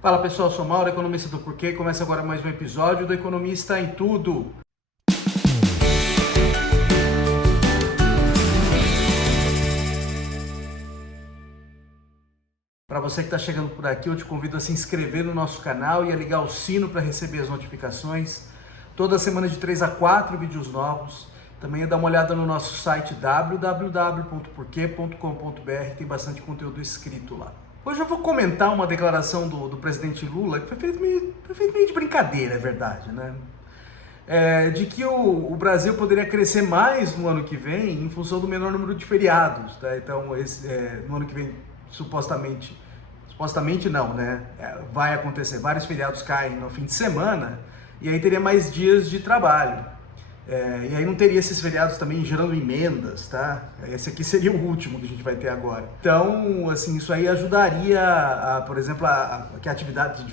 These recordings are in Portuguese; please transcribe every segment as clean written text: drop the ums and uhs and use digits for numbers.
Fala pessoal, sou Mauro, economista do Porquê. Começa agora mais um episódio do Economista em Tudo. Para você que está chegando por aqui, eu te convido a se inscrever no nosso canal e a ligar o sino para receber as notificações. Toda semana de 3 a 4 vídeos novos. Também é dar uma olhada no nosso site www.porquê.com.br, tem bastante conteúdo escrito lá. Hoje eu vou comentar uma declaração do presidente Lula, que foi feita meio de brincadeira, é verdade, né? De que o Brasil poderia crescer mais no ano que vem em função do menor número de feriados, tá? Então, no ano que vem, supostamente não, né? Vai acontecer, vários feriados caem no fim de semana, e aí teria mais dias de trabalho. E aí não teria esses feriados também gerando emendas, tá? Esse aqui seria o último que a gente vai ter agora. Então, assim, isso aí ajudaria, por exemplo, que a atividade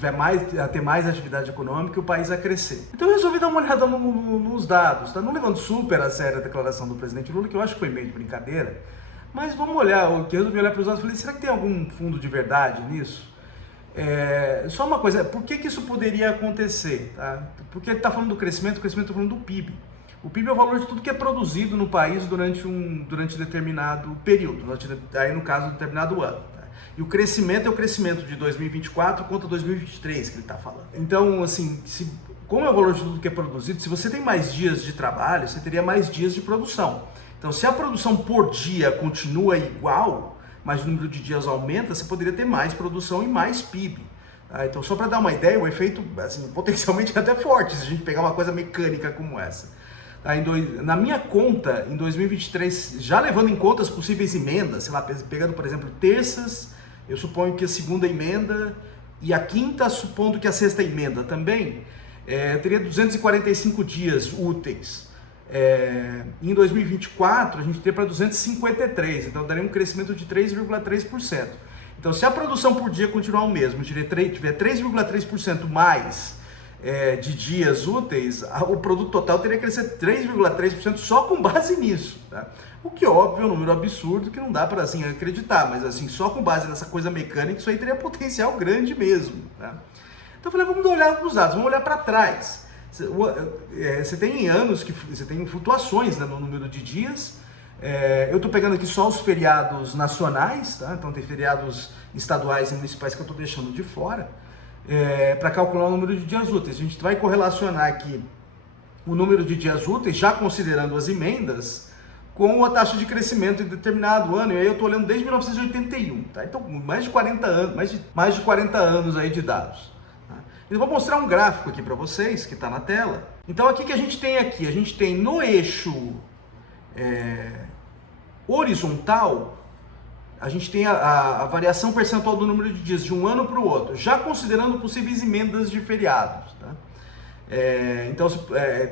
a ter mais atividade econômica e o país a crescer. Então eu resolvi dar uma olhada nos dados, tá? Não levando super a sério a declaração do presidente Lula, que eu acho que foi meio de brincadeira, mas vamos olhar, eu resolvi olhar para os dados e falei, será que tem algum fundo de verdade nisso? Só uma coisa, por que isso poderia acontecer? Tá? Porque ele está falando do crescimento, o crescimento está falando do PIB. O PIB é o valor de tudo que é produzido no país durante determinado período, aí no caso, determinado ano. Tá? E o crescimento é o crescimento de 2024 contra 2023 que ele está falando. Então, assim, como é o valor de tudo que é produzido, se você tem mais dias de trabalho, você teria mais dias de produção. Então, se a produção por dia continua igual, mas o número de dias aumenta, você poderia ter mais produção e mais PIB. Tá? Então, só para dar uma ideia, o efeito, assim, potencialmente é até forte se a gente pegar uma coisa mecânica como essa. Na minha conta, em 2023, já levando em conta as possíveis emendas, sei lá, pegando, por exemplo, terças, eu suponho que a segunda emenda e a quinta, supondo que a sexta emenda também, teria 245 dias úteis. Em 2024, a gente teria para 253, então daria um crescimento de 3,3%. Então, se a produção por dia continuar o mesmo, tiver 3,3% mais de dias úteis, o produto total teria que crescer 3,3% só com base nisso, tá? O que, óbvio, é um número absurdo que não dá para, assim, acreditar, mas, assim, só com base nessa coisa mecânica, isso aí teria potencial grande mesmo, tá? Então eu falei, vamos olhar para os dados, vamos olhar para trás. Você tem anos que você tem flutuações, né, no número de dias. Eu estou pegando aqui só os feriados nacionais, tá? Então tem feriados estaduais e municipais que eu estou deixando de fora. Para calcular o número de dias úteis. A gente vai correlacionar aqui o número de dias úteis, já considerando as emendas, com a taxa de crescimento em determinado ano, e aí eu estou olhando desde 1981, tá? Então mais de 40 anos aí de dados. Tá? Eu vou mostrar um gráfico aqui para vocês, que está na tela. Então aqui que a gente tem aqui, a gente tem no eixo horizontal, a gente tem a variação percentual do número de dias de um ano para o outro, já considerando possíveis emendas de feriados. Tá? Então,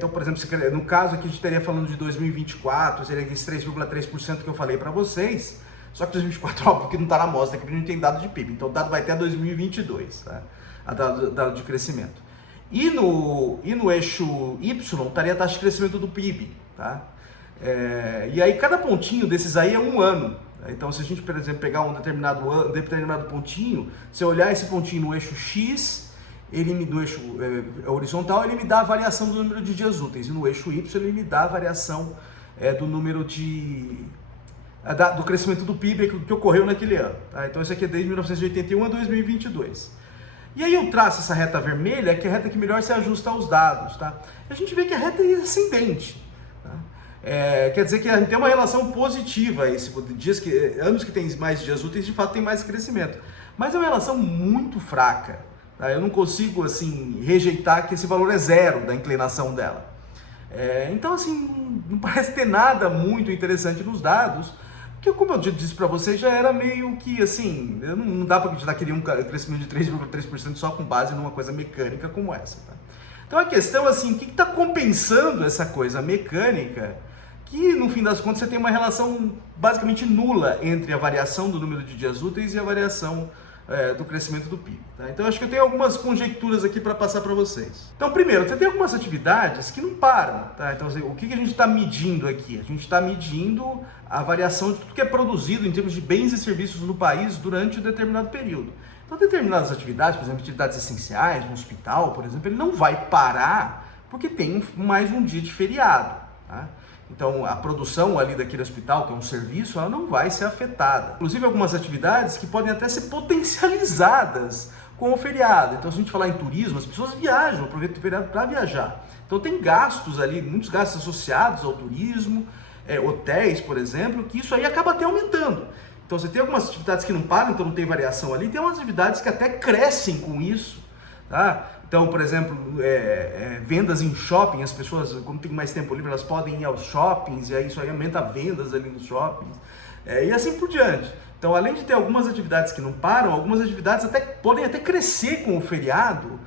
por exemplo, no caso aqui a gente estaria falando de 2024, seria esse 3,3% que eu falei para vocês, só que 2024, óbvio que não está na amostra, que não tem dado de PIB, então o dado vai até 2022, tá? Dado de crescimento. E no eixo Y estaria a taxa de crescimento do PIB. Tá? E aí cada pontinho desses aí é um ano. Então, se a gente, por exemplo, pegar um determinado pontinho, se eu olhar esse pontinho no eixo X, no eixo horizontal, ele me dá a variação do número de dias úteis. E no eixo Y, ele me dá a variação do número do crescimento do PIB que ocorreu naquele ano. Tá? Então, isso aqui é desde 1981 a 2022. E aí eu traço essa reta vermelha, que é a reta que melhor se ajusta aos dados. Tá? E a gente vê que a reta é ascendente. Tá? Quer dizer que a gente tem uma relação positiva, anos que tem mais dias úteis, de fato tem mais crescimento. Mas é uma relação muito fraca. Tá? Eu não consigo, assim, rejeitar que esse valor é zero da inclinação dela. Então, assim, não parece ter nada muito interessante nos dados, que, como eu disse para vocês, já era meio que, assim, não dá para acreditar que queria um crescimento de 3,3% só com base numa coisa mecânica como essa. Tá? Então a questão, assim, o que está compensando essa coisa mecânica, que no fim das contas você tem uma relação basicamente nula entre a variação do número de dias úteis e a variação do crescimento do PIB. Tá? Então acho que eu tenho algumas conjecturas aqui para passar para vocês. Então primeiro, você tem algumas atividades que não param. Tá? Então o que a gente está medindo aqui? A gente está medindo a variação de tudo que é produzido em termos de bens e serviços no país durante um determinado período. Então, determinadas atividades, por exemplo, atividades essenciais, no hospital, por exemplo, ele não vai parar porque tem mais um dia de feriado, tá? Então, a produção ali daquele hospital, que é um serviço, ela não vai ser afetada. Inclusive, algumas atividades que podem até ser potencializadas com o feriado. Então, se a gente falar em turismo, as pessoas viajam, aproveitam o feriado para viajar. Então, tem gastos ali, muitos gastos associados ao turismo, hotéis, por exemplo, que isso aí acaba até aumentando. Então, você tem algumas atividades que não param, então não tem variação ali. Tem umas atividades que até crescem com isso, tá? Então, por exemplo, vendas em shopping, as pessoas, como tem mais tempo livre, elas podem ir aos shoppings, e aí isso aí aumenta vendas ali nos shoppings, e assim por diante. Então, além de ter algumas atividades que não param, algumas atividades podem até crescer com o feriado,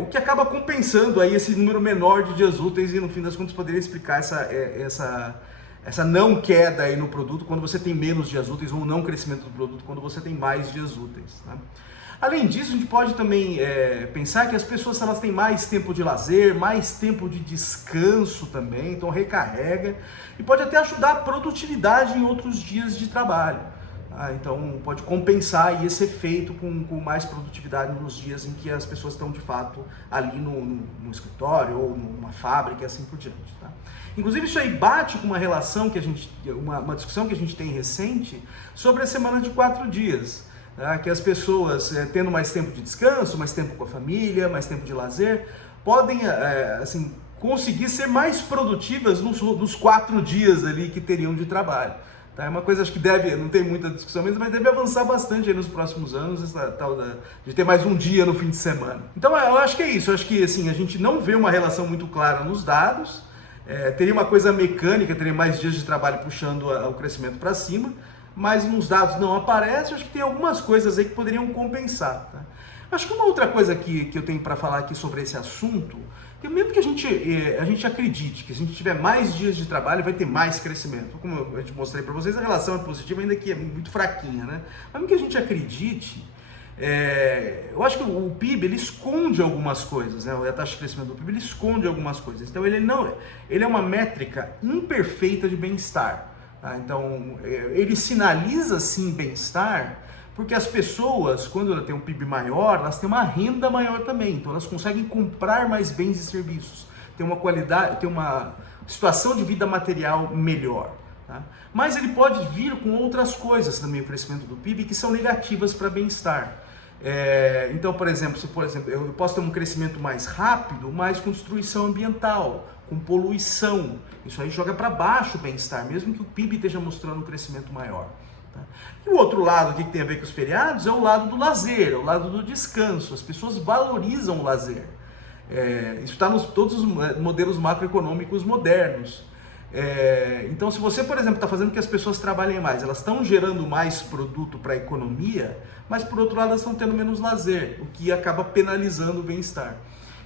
o que acaba compensando aí esse número menor de dias úteis e, no fim das contas, poderia explicar essa não queda aí no produto quando você tem menos dias úteis, ou não crescimento do produto quando você tem mais dias úteis, tá? Além disso, a gente pode também pensar que as pessoas, elas têm mais tempo de lazer, mais tempo de descanso também, então recarrega, e pode até ajudar a produtividade em outros dias de trabalho. Então pode compensar aí esse efeito com mais produtividade nos dias em que as pessoas estão de fato ali no escritório ou numa fábrica e assim por diante, tá? Inclusive isso aí bate com uma relação que uma discussão que a gente tem recente sobre a semana de 4 dias. Que as pessoas, tendo mais tempo de descanso, mais tempo com a família, mais tempo de lazer, podem assim, conseguir ser mais produtivas nos 4 dias ali que teriam de trabalho. Tá? É uma coisa, acho que não tem muita discussão mesmo, mas deve avançar bastante aí nos próximos anos, essa tal de ter mais um dia no fim de semana. Então eu acho que é isso, eu acho que assim, a gente não vê uma relação muito clara nos dados, teria uma coisa mecânica, teria mais dias de trabalho puxando o crescimento para cima, mas nos dados não aparece. Eu acho que tem algumas coisas aí que poderiam compensar, tá? Acho que uma outra coisa que eu tenho para falar aqui sobre esse assunto, que mesmo que a gente acredite que se a gente tiver mais dias de trabalho vai ter mais crescimento, como eu te mostrei para vocês, a relação é positiva, ainda que é muito fraquinha, né? Mas mesmo que a gente acredite, eu acho que o PIB, ele esconde algumas coisas, né? A taxa de crescimento do PIB, ele esconde algumas coisas. Então ele é uma métrica imperfeita de bem-estar. Então, ele sinaliza sim bem-estar, porque as pessoas, quando elas têm um PIB maior, elas têm uma renda maior também, então elas conseguem comprar mais bens e serviços, tem uma qualidade, tem uma situação de vida material melhor, tá? Mas ele pode vir com outras coisas também, o crescimento do PIB, que são negativas para bem-estar. Então, por exemplo, eu posso ter um crescimento mais rápido, mas com destruição ambiental, com poluição, isso aí joga para baixo o bem-estar, mesmo que o PIB esteja mostrando um crescimento maior, tá? E o outro lado, o que tem a ver com os feriados, é o lado do lazer, é o lado do descanso. As pessoas valorizam o lazer, isso está nos todos os modelos macroeconômicos modernos. Então, se você, por exemplo, está fazendo que as pessoas trabalhem mais, elas estão gerando mais produto para a economia, mas por outro lado elas estão tendo menos lazer, o que acaba penalizando o bem-estar.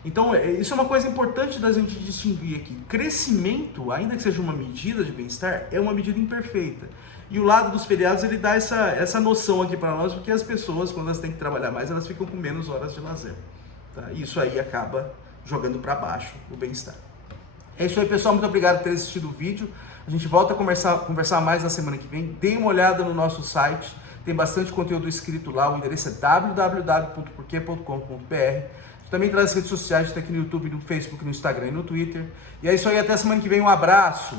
Então, isso é uma coisa importante da gente distinguir aqui. Crescimento, ainda que seja uma medida de bem-estar, é uma medida imperfeita. E o lado dos feriados, ele dá essa noção aqui para nós, porque as pessoas, quando elas têm que trabalhar mais, elas ficam com menos horas de lazer, tá? E isso aí acaba jogando para baixo o bem-estar. É isso aí, pessoal. Muito obrigado por ter assistido o vídeo. A gente volta a conversar mais na semana que vem. Dê uma olhada no nosso site. Tem bastante conteúdo escrito lá. O endereço é www.porquê.com.br. Também traz as redes sociais, está aqui no YouTube, no Facebook, no Instagram e no Twitter. E é isso aí, até semana que vem. Um abraço!